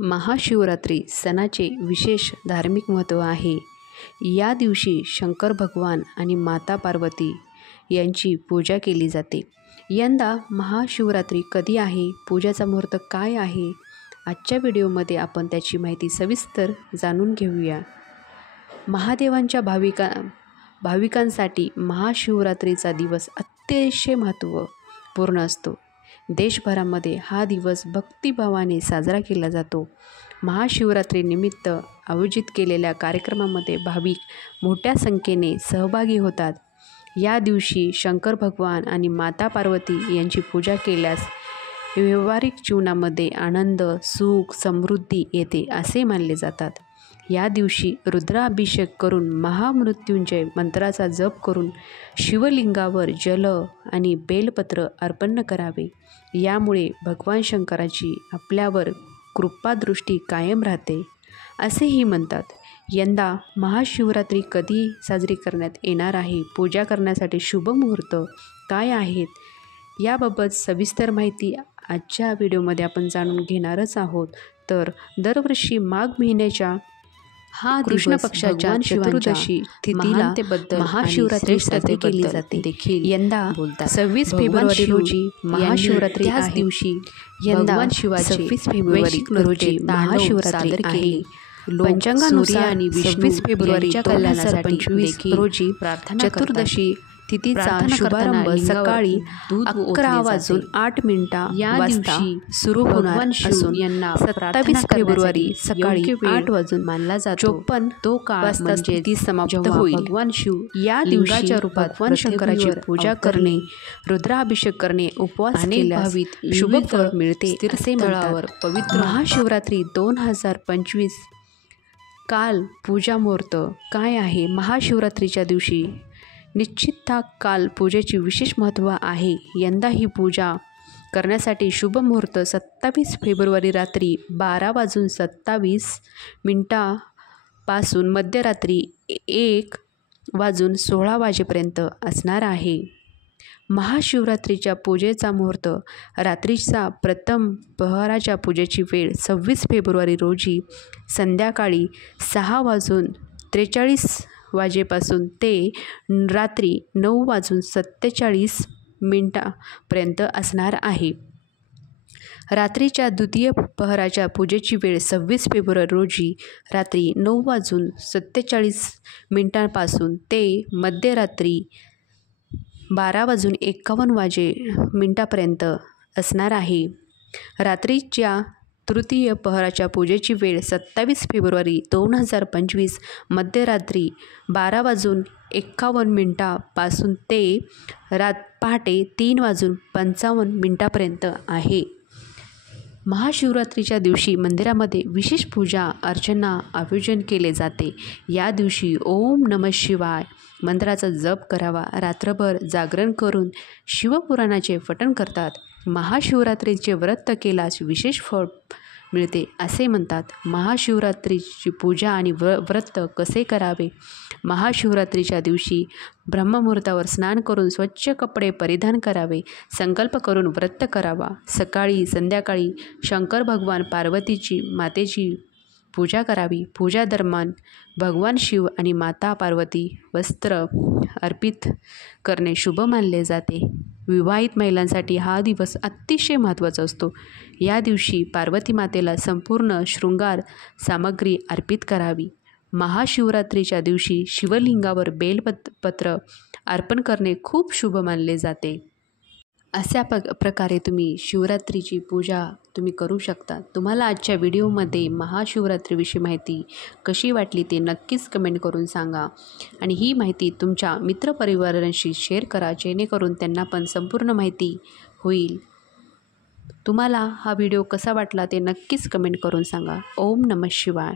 महाशिवरात्री सणाचे विशेष धार्मिक महत्त्व आहे. या दिवशी शंकर भगवान आणि माता पार्वती यांची पूजा केली जाते. यंदा महाशिवरात्री कधी आहे, पूजाचा मुहूर्त काय आहे, आजच्या व्हिडिओमध्ये आपण त्याची माहिती सविस्तर जाणून घेऊया. महादेवांच्या भाविकांसाठी महाशिवरात्रीचा दिवस अतिशय महत्त्वपूर्ण असतो. देशभरामध्ये हा दिवस भक्तिभावाने साजरा केला जातो. महाशिवरात्रीनिमित्त आयोजित केलेल्या कार्यक्रमामध्ये भाविक मोठ्या संख्येने सहभागी होतात. या दिवशी शंकर भगवान आणि माता पार्वती यांची पूजा केल्यास व्यावहारिक जीवनामध्ये आनंद, सुख, समृद्धी येते असे मानले जातात. या दिवशी रुद्राभिषेक करून महामृत्युंजय मंत्राचा जप करून शिवलिंगावर जल आणि बेलपत्र अर्पण करावे. यामुळे भगवान शंकराची आपल्यावर कृपादृष्टी कायम राहते असेही म्हणतात. यंदा महाशिवरात्री कधी साजरी करण्यात येणार आहे, पूजा करण्यासाठी शुभ मुहूर्त काय आहेत, याबाबत सविस्तर माहिती आजच्या व्हिडिओमध्ये आपण जाणून घेणारच आहोत. तर दरवर्षी माघ महिन्याच्या कृष्ण पक्षाच्या चतुर्दशी तिथीला महाशिवरात्री साजरी केली जाते. यंदा 26 फेब्रुवारी रोजी महाशिवरात्री त्याच दिवशी भगवान शिवाचे 26 फेब्रुवारी रोजी महाशिवरात्री आहे. पंचांगानुसार आणि 26 फेब्रुवारीच्या कल्याणासाठी 25 रोजी चतुर्दशी तिथीचा शुभारंभ सकाळी 11:08 वाजता सुरू होणार असून यांना 27 फेब्रुवारी सकाळी 8 वाजून मानला जातो. 54 तो काळ म्हणजे ती समाप्त होईल. भगवान शिव या दिवसाच्या रूपात भगवान शंकराची पूजा करणे, रुद्राभिषेक करणे, उपवास केल्यास शुभ फळ मिळते असे म्हणतात. पवित्र महाशिवरात्री 2025 काल पूजा मुहूर्त काय आहे? महाशिवरात्रीच्या दिवशी निश्चित काल पूजेची विशेष महत्त्व आहे. यंदा ही पूजा करण्यासाठी शुभ मुहूर्त 27 फेब्रुवारी रात्री 12:27 पासून मध्यरात्री 1:16 वाजेपर्यंत असणार आहे. महाशिवरात्रीच्या पूजेचा मुहूर्त रात्रीचा प्रथम प्रहराच्या पूजेची वेळ 26 फेब्रुवारी रोजी संध्याकाळी 6:43 वाजेपासून ते रात्री 9:47 पर्यंत असणार आहे. रात्रीच्या द्वितीय प्रहराच्या पूजेची वेळ 26 फेब्रुवारी रोजी रात्री 9:47 पासून ते मध्यरात्री 12:51 पर्यंत असणार आहे. रात्रीच्या तृतीय प्रहराच्या पूजेची वेळ 27 फेब्रुवारी 2025 मध्यरात्री 12:51 पासून ते पहाटे 3:55 पर्यंत आहे. महाशिवरात्रीच्या दिवशी मंदिरामध्ये विशेष पूजा अर्चना आयोजन केले जाते. या दिवशी ओम नमः शिवाय मंत्राचा जप करावा. रात्रभर जागरण करून शिवपुराणाचे पठण करतात. महाशिवरात्रीचे व्रत केल्यास विशेष फळ मिळते असे म्हणतात. महाशिवरात्रीची पूजा आणि व्रत कसे करावे? महाशिवरात्रीच्या दिवशी ब्रह्ममुहूर्तावर स्नान करून स्वच्छ कपडे परिधान करावे. संकल्प करून व्रत करावा. सकाळी संध्याकाळी शंकर भगवान पार्वतीची मातेची पूजा करावी. पूजा दरम्यान भगवान शिव आणि माता पार्वती वस्त्र अर्पित करणे शुभ मानले जाते. विवाहित महिलांसाठी हा दिवस अतिशय महत्त्वाचा असतो. या दिवशी पार्वती मातेला संपूर्ण शृंगार सामग्री अर्पित करावी. महाशिवरात्रीच्या दिवशी शिवलिंगावर बेलपत्र अर्पण करणे खूप शुभ मानले जाते. अशा प्रकारे तुम्ही शिवरात्रीची पूजा करू शकता. तुम्हाला आजच्या व्हिडिओमध्ये महाशिवरात्रीविषयी माहिती कशी वाटली ते नक्कीच कमेंट करून सांगा आणि ही माहिती तुमच्या मित्रपरिवारांशी शेअर करा, जेणेकरून त्यांना पण संपूर्ण माहिती होईल. तुम्हाला हा व्हिडिओ कसा वाटला ते नक्कीच कमेंट करून सांगा. ओम नमः शिवाय.